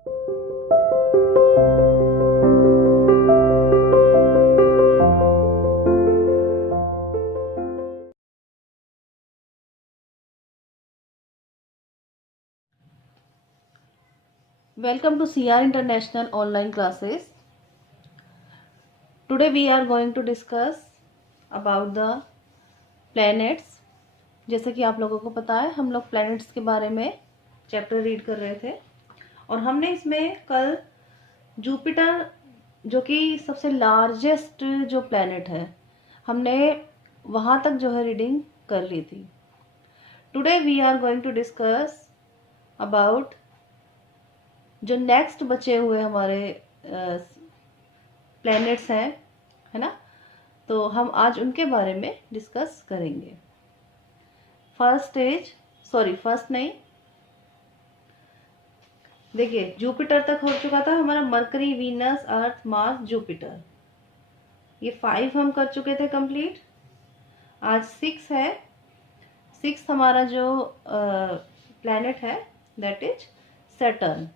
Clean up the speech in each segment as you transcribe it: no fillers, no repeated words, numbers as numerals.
Welcome to CR International online classes. Today we are going to discuss about the planets. जैसे कि आप लोगों को पता है, हम लोग planets के बारे में चैप्टर रीड कर रहे थे और हमने इसमें कल जुपिटर, जो कि सबसे लार्जेस्ट जो प्लैनेट है, हमने वहाँ तक जो है रीडिंग कर ली थी. Today we are going to discuss about जो नेक्स्ट बचे हुए हमारे प्लैनेट्स हैं, है ना. तो हम आज उनके बारे में डिस्कस करेंगे. फर्स्ट नहीं, देखिए जुपिटर तक हो चुका था हमारा. मरकरी, वीनस, अर्थ, मार्स, जुपिटर, ये 5 हम कर चुके थे कंप्लीट. आज 6 है. 6 हमारा जो प्लैनेट है that is Saturn.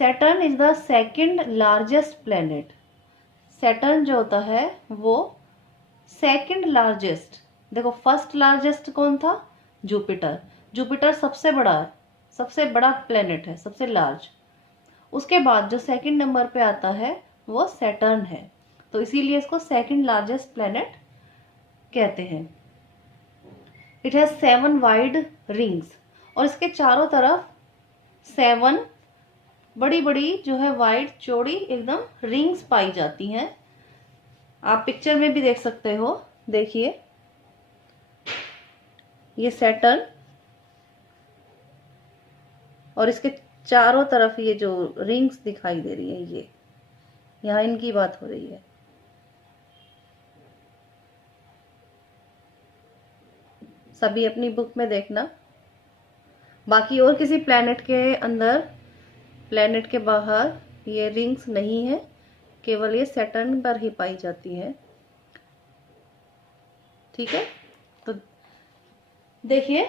Saturn is the second largest planet. Saturn जो होता है वो सेकंड लार्जेस्ट. देखो फर्स्ट लार्जेस्ट कौन था? जुपिटर. जुपिटर सबसे बड़ा प्लैनेट है, सबसे लार्ज. उसके बाद जो सेकंड नंबर पे आता है वो सैटर्न है. तो इसीलिए इसको सेकंड लार्जेस्ट प्लैनेट कहते हैं. इट हैज 7 वाइड रिंग्स और इसके चारों तरफ 7 बड़ी बड़ी जो है वाइड चौड़ी एकदम रिंग्स पाई जाती हैं. आप पिक्चर में भी देख सकते हो. देखिए ये सैटर्न और इसके चारों तरफ ये जो रिंग्स दिखाई दे रही है, ये यहाँ इनकी बात हो रही है. सभी अपनी बुक में देखना. बाकी और किसी प्लैनेट के अंदर, प्लैनेट के बाहर ये रिंग्स नहीं है, केवल ये सैटर्न पर ही पाई जाती है. ठीक है. तो देखिए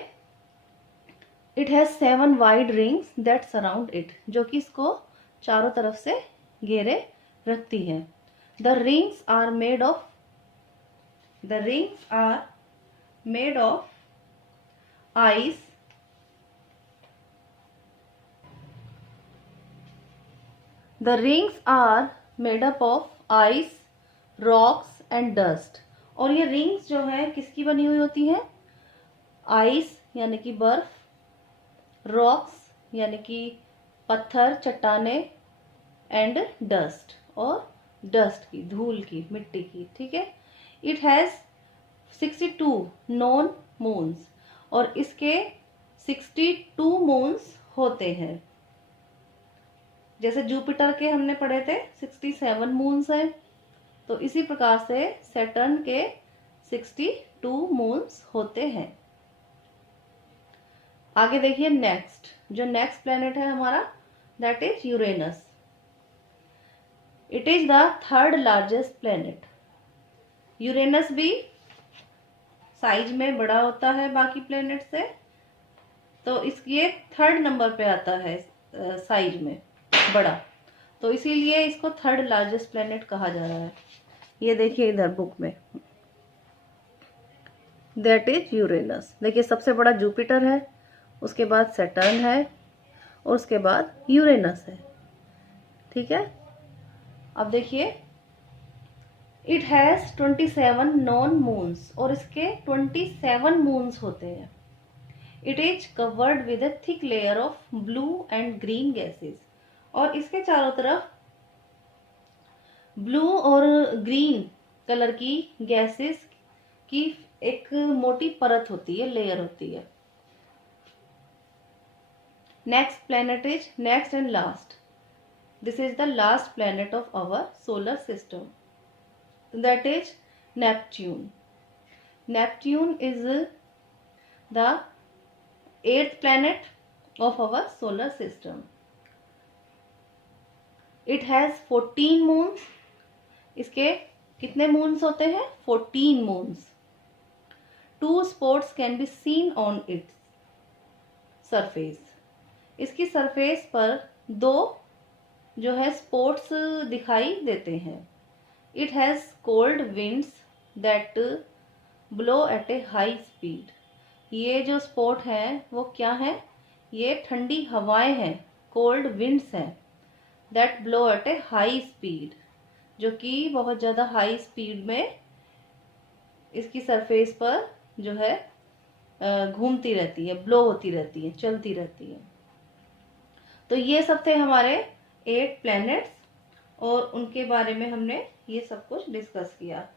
it has 7 wide rings that surround it, जो कि इसको चारों तरफ से घेरे रखती है. The rings are made of ice, The rings are made up of ice, rocks and dust. और ये रिंग्स जो है किसकी बनी हुई होती हैं? आइस यानी कि बर्फ, रॉक्स यानी कि पत्थर, चट्टाने, एंड डस्ट, और डस्ट की, धूल की, मिट्टी की. ठीक है. इट हैज 62 नॉन मून्स और इसके 62 मून्स होते हैं. जैसे जुपिटर के हमने पढ़े थे 67 मून्स हैं, तो इसी प्रकार से सैटर्न के 62 मून्स होते हैं. आगे देखिए जो नेक्स्ट प्लेनेट है हमारा that is Uranus. It is the third largest planet. Uranus भी साइज में बड़ा होता है बाकी प्लेनेट से, तो इसकी थर्ड नंबर पे आता है साइज में बड़ा, तो इसीलिए इसको थर्ड लार्जेस्ट प्लेनेट कहा जा रहा है. ये देखिए इधर बुक में, दैट इज यूरेनस. देखिए सबसे बड़ा जुपिटर है, उसके बाद सैटर्न है और उसके बाद यूरेनस है. ठीक है. अब देखिए इट हैज 27 नॉन मून्स और इसके 27 मून्स होते हैं. It is covered with a thick layer of blue and green gases. और इसके चारों तरफ ब्लू और ग्रीन कलर की गैसेस की एक मोटी परत होती है, लेयर होती है. Next planet is next and last. This is the last planet of our solar system, that is Neptune. Neptune is the 8th planet of our solar system. It has 14 moons. इसके कितने moons होते हैं? 14 moons. 2 spots can be seen on its surface. इसकी surface पर दो जो है spots दिखाई देते हैं। It has cold winds that blow at a high speed. ये जो स्पॉट है वो क्या है? ये ठंडी हवाएं हैं, कोल्ड विंड्स हैं, that blow at a high speed, जो कि बहुत ज़्यादा हाई स्पीड में इसकी सरफेस पर जो है घूमती रहती है, ब्लो होती रहती है, चलती रहती है। तो ये सब थे हमारे 8 प्लैनेट्स और उनके बारे में हमने ये सब कुछ डिस्कस किया।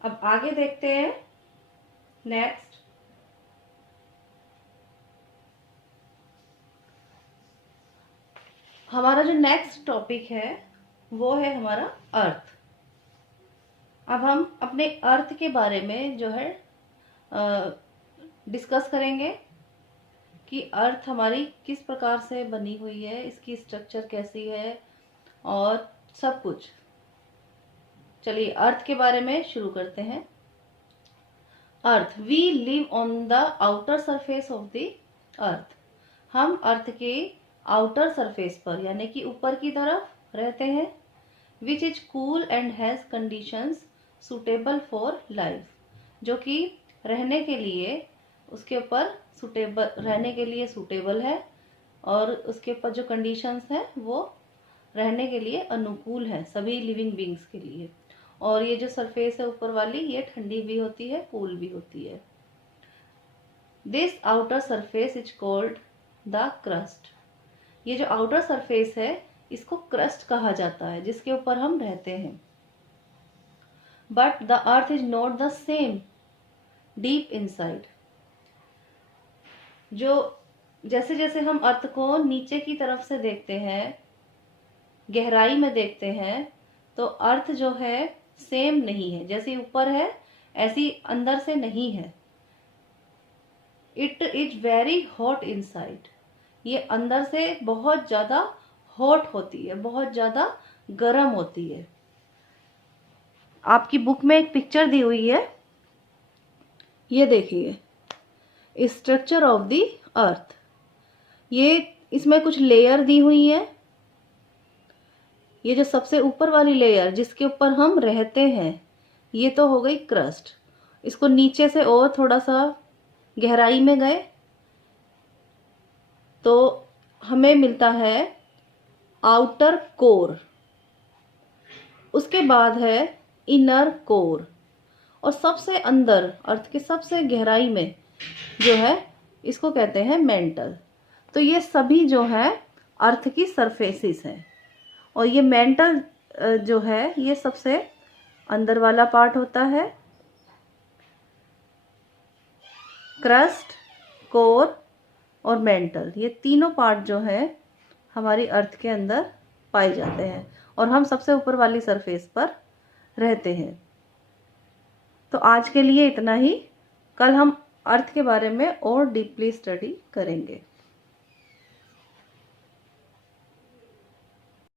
अब आगे देखते हैं नेक्स्ट। हमारा जो नेक्स्ट टॉपिक है वो है हमारा अर्थ। अब हम अपने अर्थ के बारे में जो है डिस्कस करेंगे कि अर्थ हमारी किस प्रकार से बनी हुई है, इसकी स्ट्रक्चर कैसी है और सब कुछ। चलिए अर्थ के बारे में शुरू करते हैं। Earth, we live on the outer surface of the earth. हम अर्थ के आउटर सरफेस पर यानी कि ऊपर की तरफ रहते हैं। Which is cool and has conditions suitable for life, जो कि रहने के लिए उसके ऊपर सुटेबल, रहने के लिए सुटेबल है और उसके ऊपर जो कंडीशंस हैं वो रहने के लिए अनुकूल है सभी लिविंग बींग्स के लिए। और ये जो सरफेस है ऊपर वाली, ये ठंडी भी होती है, कूल भी होती है। This outer surface is called the crust. ये जो आउटर सरफेस है इसको क्रस्ट कहा जाता है, जिसके ऊपर हम रहते हैं। But the earth is not the same deep inside. जो जैसे जैसे हम अर्थ को नीचे की तरफ से देखते हैं, गहराई में देखते हैं, तो अर्थ जो है सेम नहीं है। जैसे ऊपर है ऐसी अंदर से नहीं है। It is very hot inside. ये अंदर से बहुत ज्यादा हॉट होती है, बहुत ज्यादा गर्म होती है। आपकी बुक में एक पिक्चर दी हुई है, ये देखिए, स्ट्रक्चर ऑफ द अर्थ। ये इसमें कुछ लेयर दी हुई है। ये जो सबसे ऊपर वाली लेयर जिसके ऊपर हम रहते हैं, ये तो हो गई क्रस्ट। इसको नीचे से और थोड़ा सा गहराई में गए तो हमें मिलता है आउटर कोर। उसके बाद है इनर कोर, और सबसे अंदर अर्थ के सबसे गहराई में जो है इसको कहते हैं मेंटल। तो ये सभी जो है अर्थ की सरफेसिस है। और ये मेंटल जो है ये सबसे अंदर वाला पार्ट होता है। क्रस्ट, कोर और मेंटल, ये तीनों पार्ट जो है हमारी अर्थ के अंदर पाए जाते हैं और हम सबसे ऊपर वाली सरफेस पर रहते हैं। तो आज के लिए इतना ही। कल हम अर्थ के बारे में और डीपली स्टडी करेंगे।